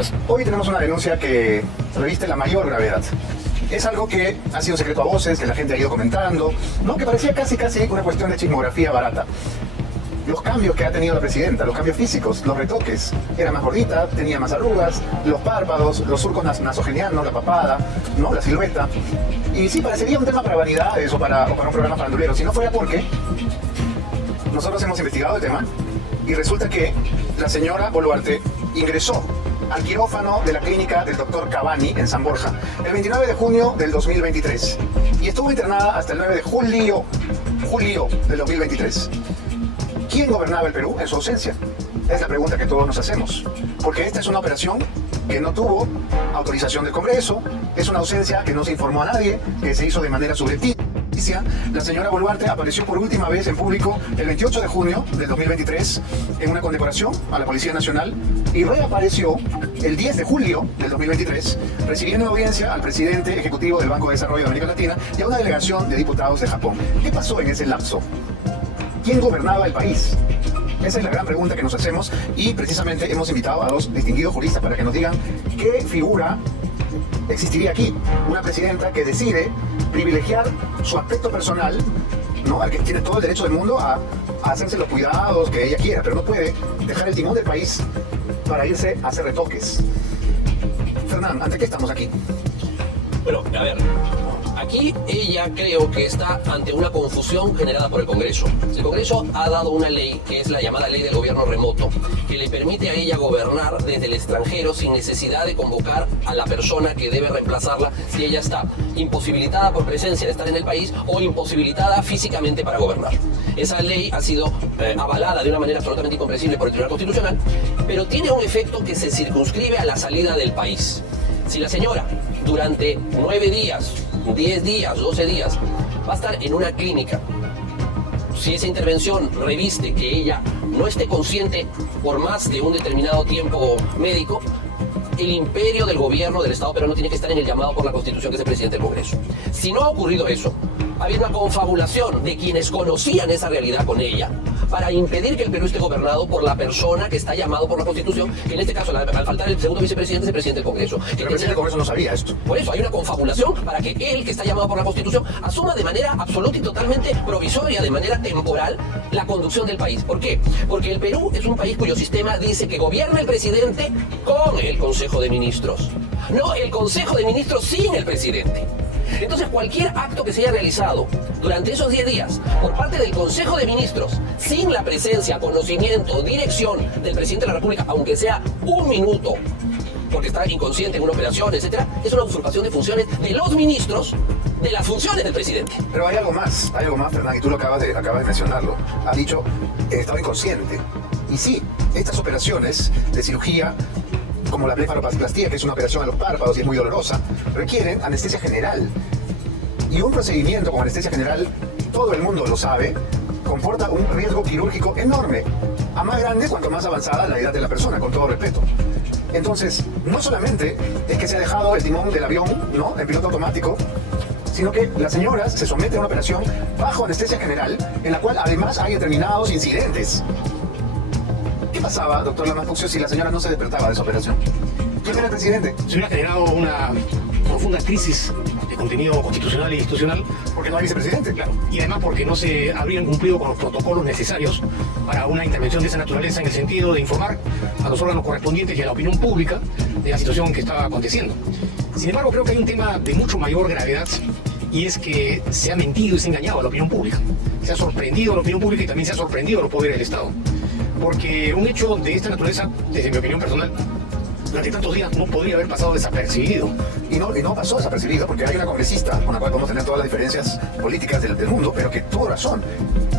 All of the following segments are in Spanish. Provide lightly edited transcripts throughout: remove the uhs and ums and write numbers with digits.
Entonces, hoy tenemos una denuncia que reviste la mayor gravedad. Es algo que ha sido secreto a voces, que la gente ha ido comentando, ¿no? Que parecía casi una cuestión de chismografía barata. Los cambios que ha tenido la presidenta, los cambios físicos, los retoques, era más gordita, tenía más arrugas, los párpados, los surcos nasogenianos, la papada, ¿no? La silueta. Y sí, parecería un tema para vanidades o para un programa farandulero, si no fuera porque nosotros hemos investigado el tema y resulta que la señora Boluarte ingresó al quirófano de la clínica del doctor Cavani en San Borja el 29 de junio del 2023 y estuvo internada hasta el 9 de julio del 2023. ¿Quién gobernaba el Perú en su ausencia? Es la pregunta que todos nos hacemos, porque esta es una operación que no tuvo autorización del Congreso, es una ausencia que no se informó a nadie, que se hizo de manera subrepticia. La señora Boluarte apareció por última vez en público el 28 de junio del 2023 en una condecoración a la Policía Nacional y reapareció el 10 de julio del 2023 recibiendo audiencia al presidente ejecutivo del Banco de Desarrollo de América Latina y a una delegación de diputados de Japón. ¿Qué pasó en ese lapso? ¿Quién gobernaba el país? Esa es la gran pregunta que nos hacemos y precisamente hemos invitado a dos distinguidos juristas para que nos digan qué figura existiría aquí. Una presidenta que decide privilegiar su aspecto personal, ¿no? Al que tiene todo el derecho del mundo a hacerse los cuidados que ella quiera, pero no puede dejar el timón del país para irse a hacer retoques. Fernán, ¿ante qué estamos aquí? Bueno, a ver, aquí ella creo que está ante una confusión generada por el Congreso. El Congreso ha dado una ley, que es la llamada ley del gobierno remoto, que le permite a ella gobernar desde el extranjero sin necesidad de convocar a la persona que debe reemplazarla si ella está imposibilitada por presencia de estar en el país o imposibilitada físicamente para gobernar. Esa ley ha sido avalada de una manera absolutamente incomprensible por el Tribunal Constitucional, pero tiene un efecto que se circunscribe a la salida del país. Si la señora durante 9 días, 10 días, 12 días va a estar en una clínica, si esa intervención reviste que ella no esté consciente por más de un determinado tiempo médico, el imperio del gobierno del Estado peruano tiene que estar en el llamado por la Constitución, que es el presidente del Congreso. Si no ha ocurrido eso, ha habido una confabulación de quienes conocían esa realidad con ella para impedir que el Perú esté gobernado por la persona que está llamado por la Constitución, que en este caso, al faltar el segundo vicepresidente, es el presidente del Congreso. Pero el presidente del Congreso no sabía esto. Por eso hay una confabulación para que él, que está llamado por la Constitución, asuma de manera absoluta y totalmente provisoria, de manera temporal, la conducción del país. ¿Por qué? Porque el Perú es un país cuyo sistema dice que gobierna el presidente con el Consejo de Ministros, no el Consejo de Ministros sin el presidente. Entonces, cualquier acto que se haya realizado durante esos 10 días por parte del Consejo de Ministros, sin la presencia, conocimiento, dirección del presidente de la República, aunque sea un minuto, porque está inconsciente en una operación, etcétera, es una usurpación de funciones de los ministros, de las funciones del presidente. Pero hay algo más, Fernán, y tú lo acabas de mencionarlo. Has dicho, estaba inconsciente. Y sí, estas operaciones de cirugía, como la blefaroplastía, que es una operación a los párpados y es muy dolorosa, requieren anestesia general. Y un procedimiento con anestesia general, todo el mundo lo sabe, comporta un riesgo quirúrgico enorme. A más grande, cuanto más avanzada la edad de la persona, con todo respeto. Entonces, no solamente es que se ha dejado el timón del avión, ¿no?, en piloto automático, sino que la señora se somete a una operación bajo anestesia general, en la cual además hay determinados incidentes. ¿Qué pasaba, doctor Lamas Puccio, si la señora no se despertaba de esa operación? ¿Quién era el presidente? Se hubiera generado una profunda crisis de contenido constitucional e institucional. Porque no hay vicepresidente. Claro, y además porque no se habrían cumplido con los protocolos necesarios para una intervención de esa naturaleza, en el sentido de informar a los órganos correspondientes y a la opinión pública de la situación que estaba aconteciendo. Sin embargo, creo que hay un tema de mucho mayor gravedad, y es que se ha mentido y se ha engañado a la opinión pública. Se ha sorprendido a la opinión pública y también se ha sorprendido a los poderes del Estado. Porque un hecho de esta naturaleza, desde mi opinión personal, durante tantos días no podría haber pasado desapercibido. Y no pasó desapercibido, porque hay una congresista con la cual podemos tener todas las diferencias políticas del mundo, pero que tuvo razón.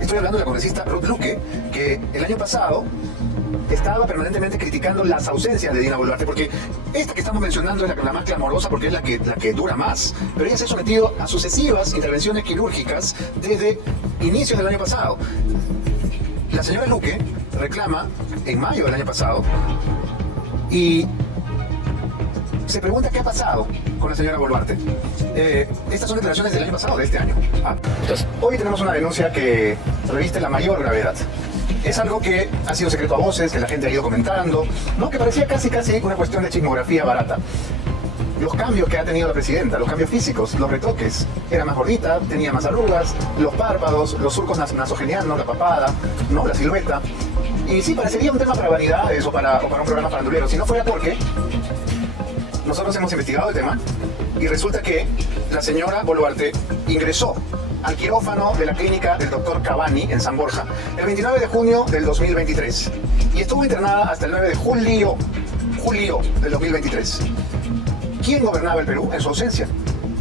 Estoy hablando de la congresista Ruth Luque, que el año pasado estaba permanentemente criticando las ausencias de Dina Boluarte, porque esta que estamos mencionando es la más clamorosa, porque es la que dura más. Pero ella se ha sometido a sucesivas intervenciones quirúrgicas desde inicios del año pasado. La señora Luque reclama en mayo del año pasado y se pregunta qué ha pasado con la señora Boluarte. Estas son declaraciones del año pasado, de este año. Entonces, hoy tenemos una denuncia que reviste la mayor gravedad. Es algo que ha sido secreto a voces, que la gente ha ido comentando, ¿no? Que parecía casi una cuestión de chismografía barata. Los cambios que ha tenido la presidenta, los cambios físicos, los retoques, era más gordita, tenía más arrugas, los párpados, los surcos nasogenianos, la papada, ¿no? La silueta. Y sí, parecería un tema para vanidades o para un programa farandulero, si no fuera porque nosotros hemos investigado el tema y resulta que la señora Boluarte ingresó al quirófano de la clínica del doctor Cavani en San Borja el 29 de junio del 2023 y estuvo internada hasta el 9 de julio del 2023. ¿Quién gobernaba el Perú en su ausencia?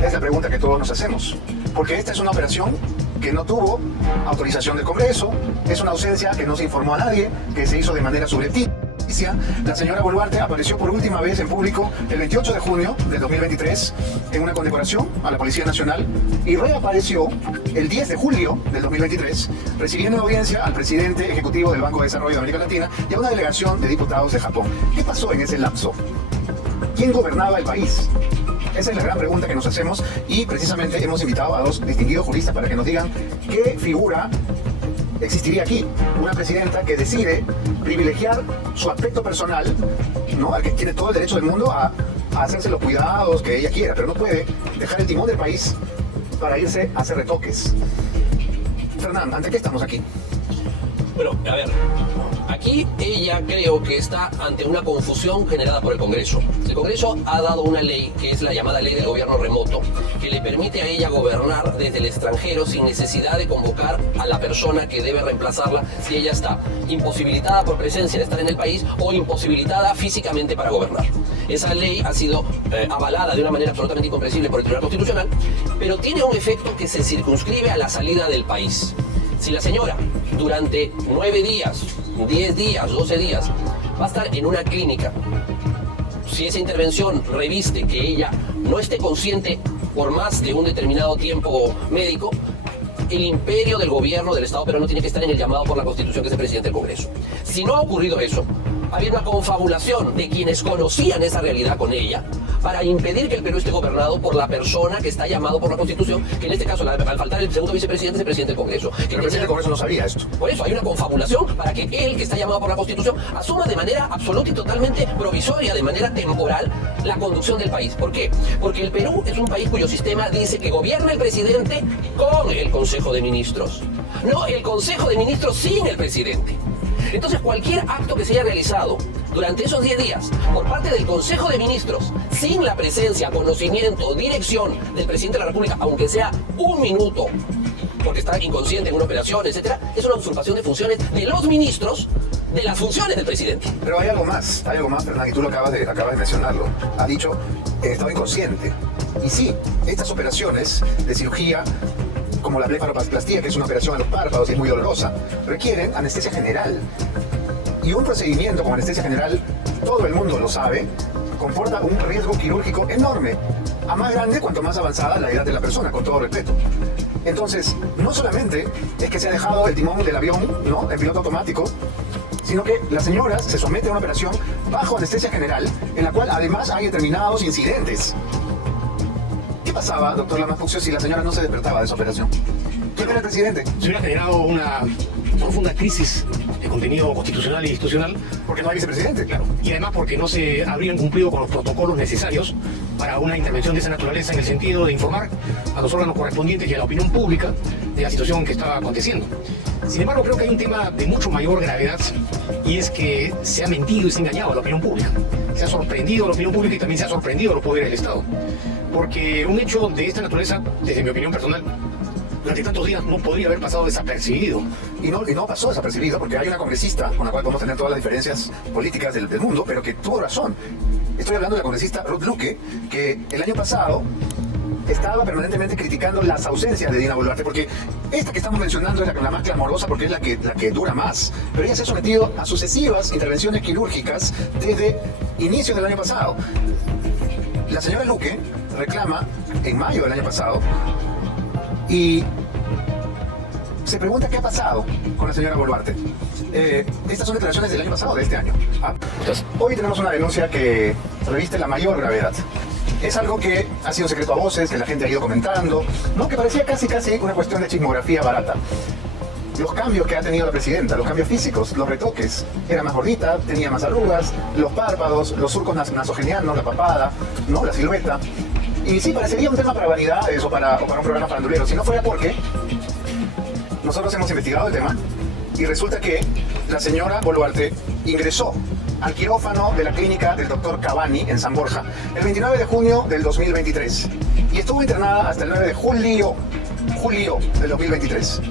Es la pregunta que todos nos hacemos, porque esta es una operación que no tuvo autorización del Congreso, es una ausencia que no se informó a nadie, que se hizo de manera subrepticia. La señora Boluarte apareció por última vez en público el 28 de junio del 2023 en una condecoración a la Policía Nacional y reapareció el 10 de julio del 2023 recibiendo en audiencia al presidente ejecutivo del Banco de Desarrollo de América Latina y a una delegación de diputados de Japón. ¿Qué pasó en ese lapso? ¿Quién gobernaba el país? Esa es la gran pregunta que nos hacemos y precisamente hemos invitado a dos distinguidos juristas para que nos digan qué figura existiría aquí. Una presidenta que decide privilegiar su aspecto personal, ¿no? Al que tiene todo el derecho del mundo a hacerse los cuidados que ella quiera, pero no puede dejar el timón del país para irse a hacer retoques. Fernán, ¿ante qué estamos aquí? Bueno, a ver, aquí ella creo que está ante una confusión generada por el Congreso. El Congreso ha dado una ley, que es la llamada ley del gobierno remoto, que le permite a ella gobernar desde el extranjero sin necesidad de convocar a la persona que debe reemplazarla si ella está imposibilitada por presencia de estar en el país o imposibilitada físicamente para gobernar. Esa ley ha sido avalada de una manera absolutamente incomprensible por el Tribunal Constitucional, pero tiene un efecto que se circunscribe a la salida del país. Si la señora durante 9 días, 10 días, 12 días va a estar en una clínica, si esa intervención reviste que ella no esté consciente por más de un determinado tiempo médico, el imperio del gobierno del Estado peruano tiene que estar en el llamado por la Constitución, que es el presidente del Congreso. Si no ha ocurrido eso, había una confabulación de quienes conocían esa realidad con ella para impedir que el Perú esté gobernado por la persona que está llamado por la Constitución, que en este caso, al faltar el segundo vicepresidente, es el presidente del Congreso. Pero el presidente del Congreso no sabía esto. Por eso hay una confabulación para que él, que está llamado por la Constitución, asuma de manera absoluta y totalmente provisoria, de manera temporal, la conducción del país. ¿Por qué? Porque el Perú es un país cuyo sistema dice que gobierna el presidente con el Consejo de Ministros, no el Consejo de Ministros sin el presidente. Entonces, cualquier acto que se haya realizado durante esos 10 días por parte del Consejo de Ministros, sin la presencia, conocimiento, dirección del presidente de la República, aunque sea un minuto, porque está inconsciente en una operación, etcétera, es una usurpación de funciones de los ministros, de las funciones del presidente. Pero hay algo más, Fernán, y tú lo acabas de mencionarlo. Ha dicho, estaba inconsciente. Y sí, estas operaciones de cirugía, como la blefaroplastía, que es una operación a los párpados y es muy dolorosa, requieren anestesia general. Y un procedimiento con anestesia general, todo el mundo lo sabe, comporta un riesgo quirúrgico enorme, a más grande cuanto más avanzada la edad de la persona, con todo respeto. Entonces, no solamente es que se ha dejado el timón del avión, ¿no?, en piloto automático, sino que la señora se somete a una operación bajo anestesia general, en la cual además hay determinados incidentes. ¿Qué pasaba, doctor Lamas Puccio, si la señora no se despertaba de esa operación? ¿Quién era el presidente? Se hubiera generado una profunda crisis de contenido constitucional e institucional. Porque no hay vicepresidente. Claro. Y además porque no se habrían cumplido con los protocolos necesarios para una intervención de esa naturaleza, en el sentido de informar a los órganos correspondientes y a la opinión pública de la situación que estaba aconteciendo. Sin embargo, creo que hay un tema de mucho mayor gravedad, y es que se ha mentido y se ha engañado a la opinión pública. Se ha sorprendido a la opinión pública y también se ha sorprendido a los poderes del Estado. Porque un hecho de esta naturaleza, desde mi opinión personal, durante tantos días no podría haber pasado desapercibido. Y no pasó desapercibido, porque hay una congresista con la cual podemos tener todas las diferencias políticas del mundo, pero que tuvo razón. Estoy hablando de la congresista Ruth Luque, que el año pasado estaba permanentemente criticando las ausencias de Dina Boluarte, porque esta que estamos mencionando es la más clamorosa porque es la que dura más. Pero ella se ha sometido a sucesivas intervenciones quirúrgicas desde inicios del año pasado. La señora Luque reclama en mayo del año pasado y se pregunta qué ha pasado con la señora Boluarte. Estas son declaraciones del año pasado, de este año. Entonces, hoy tenemos una denuncia que reviste la mayor gravedad. Es algo que ha sido secreto a voces, que la gente ha ido comentando, ¿no? Que parecía casi una cuestión de chismografía barata. los cambios que ha tenido la presidenta, los cambios físicos, los retoques. Era más gordita, tenía más arrugas, los párpados, los surcos nasogenianos, la papada, ¿no? La silueta. Y sí, parecería un tema para vanidades o para un programa farandulero, si no fuera porque nosotros hemos investigado el tema y resulta que la señora Boluarte ingresó al quirófano de la clínica del doctor Cavani en San Borja el 29 de junio del 2023 y estuvo internada hasta el 9 de julio del 2023.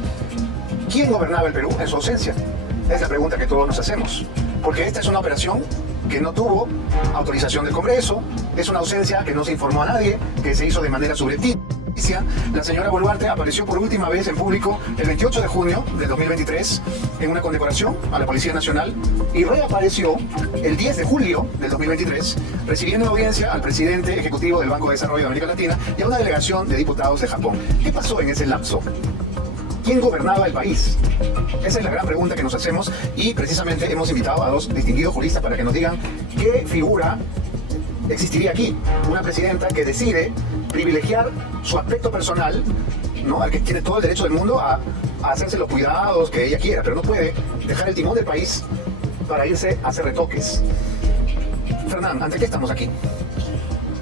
¿Quién gobernaba el Perú en su ausencia? Es la pregunta que todos nos hacemos, porque esta es una operación que no tuvo autorización del Congreso, es una ausencia que no se informó a nadie, que se hizo de manera subrepticia. La señora Boluarte apareció por última vez en público el 28 de junio del 2023 en una condecoración a la Policía Nacional y reapareció el 10 de julio del 2023 recibiendo una audiencia al presidente ejecutivo del Banco de Desarrollo de América Latina y a una delegación de diputados de Japón. ¿Qué pasó en ese lapso? ¿Quién gobernaba el país? Esa es la gran pregunta que nos hacemos y precisamente hemos invitado a dos distinguidos juristas para que nos digan qué figura existiría aquí. Una presidenta que decide privilegiar su aspecto personal, ¿no? Al que tiene todo el derecho del mundo a hacerse los cuidados que ella quiera, pero no puede dejar el timón del país para irse a hacer retoques. Fernán, ¿ante qué estamos aquí?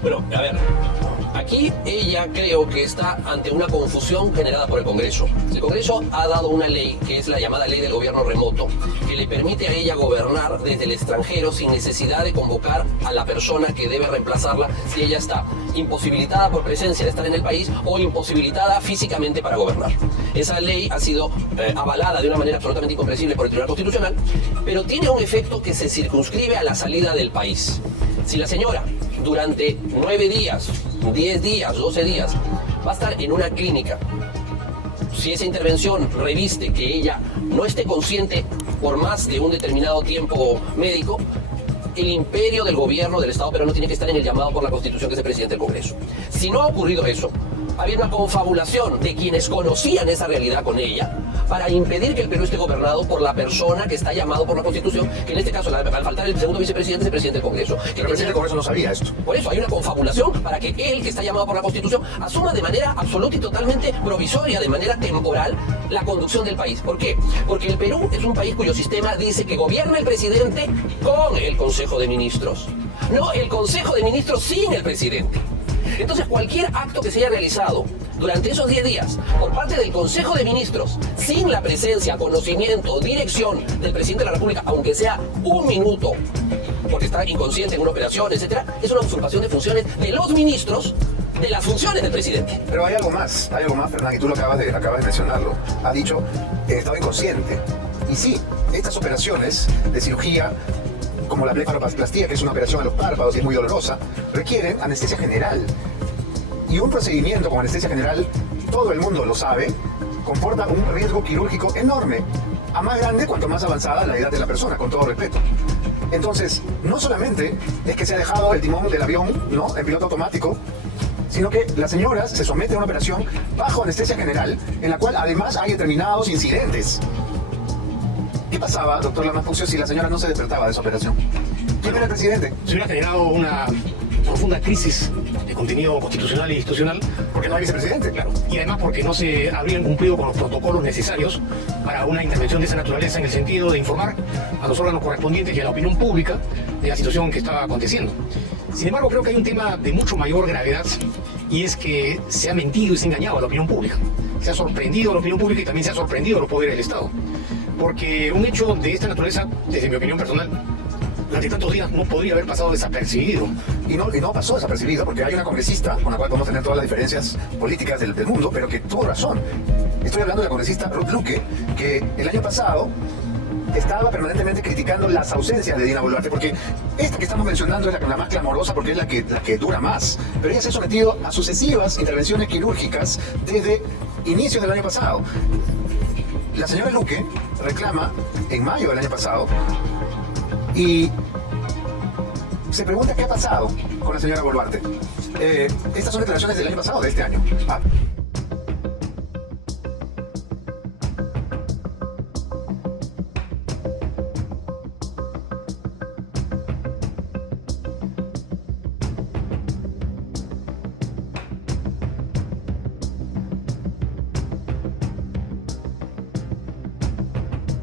Bueno, a ver, aquí ella creo que está ante una confusión generada por el Congreso. El Congreso ha dado una ley, que es la llamada ley del gobierno remoto, que le permite a ella gobernar desde el extranjero sin necesidad de convocar a la persona que debe reemplazarla si ella está imposibilitada por presencia de estar en el país o imposibilitada físicamente para gobernar. Esa ley ha sido avalada de una manera absolutamente incomprensible por el Tribunal Constitucional, pero tiene un efecto que se circunscribe a la salida del país. Si la señora durante 9 días, 10 días, 12 días, va a estar en una clínica, si esa intervención reviste que ella no esté consciente por más de un determinado tiempo médico, el imperio del gobierno del Estado peruano tiene que estar en el llamado por la Constitución, que es el presidente del Congreso. Si no ha ocurrido eso, había una confabulación de quienes conocían esa realidad con ella para impedir que el Perú esté gobernado por la persona que está llamado por la Constitución, que en este caso, al faltar el segundo vicepresidente, es el presidente del Congreso. Pero el presidente del Congreso no sabía esto. Por eso hay una confabulación para que él, que está llamado por la Constitución, asuma de manera absoluta y totalmente provisoria, de manera temporal, la conducción del país. ¿Por qué? Porque el Perú es un país cuyo sistema dice que gobierna el presidente con el Consejo de Ministros, no el Consejo de Ministros sin el presidente. Entonces, cualquier acto que se haya realizado durante esos 10 días por parte del Consejo de Ministros, sin la presencia, conocimiento, dirección del presidente de la República, aunque sea un minuto, porque está inconsciente en una operación, etcétera, es una usurpación de funciones de los ministros, de las funciones del presidente. Pero hay algo más, Fernán, y tú lo acabas de mencionarlo. Ha dicho que estaba inconsciente. Y sí, estas operaciones de cirugía, como la blefaroplastía, que es una operación a los párpados y es muy dolorosa, requieren anestesia general. Y un procedimiento con anestesia general, todo el mundo lo sabe, comporta un riesgo quirúrgico enorme, a más grande cuanto más avanzada la edad de la persona, con todo respeto. Entonces, no solamente es que se ha dejado el timón del avión, ¿no?, en piloto automático, sino que la señora se somete a una operación bajo anestesia general, en la cual además hay determinados incidentes. ¿Qué pasaba, doctor Lamas Puccio, si la señora no se despertaba de esa operación? ¿Quién era el presidente? Se hubiera generado una profunda crisis de contenido constitucional e institucional. Porque no hay vicepresidente. Claro. Y además porque no se habrían cumplido con los protocolos necesarios para una intervención de esa naturaleza, en el sentido de informar a los órganos correspondientes y a la opinión pública de la situación que estaba aconteciendo. Sin embargo, creo que hay un tema de mucho mayor gravedad, y es que se ha mentido y se ha engañado a la opinión pública. Se ha sorprendido a la opinión pública y también se ha sorprendido a los poderes del Estado. Porque un hecho de esta naturaleza, desde mi opinión personal, durante tantos días no podría haber pasado desapercibido. Y no pasó desapercibido, porque hay una congresista con la cual podemos tener todas las diferencias políticas del mundo, pero que tuvo razón. Estoy hablando de la congresista Ruth Luque, que el año pasado estaba permanentemente criticando las ausencias de Dina Boluarte, porque esta que estamos mencionando es la más clamorosa, porque es la que dura más. Pero ella se ha sometido a sucesivas intervenciones quirúrgicas desde inicios del año pasado. La señora Luque reclama en mayo del año pasado y se pregunta qué ha pasado con la señora Boluarte. Estas son declaraciones del año pasado, de este año.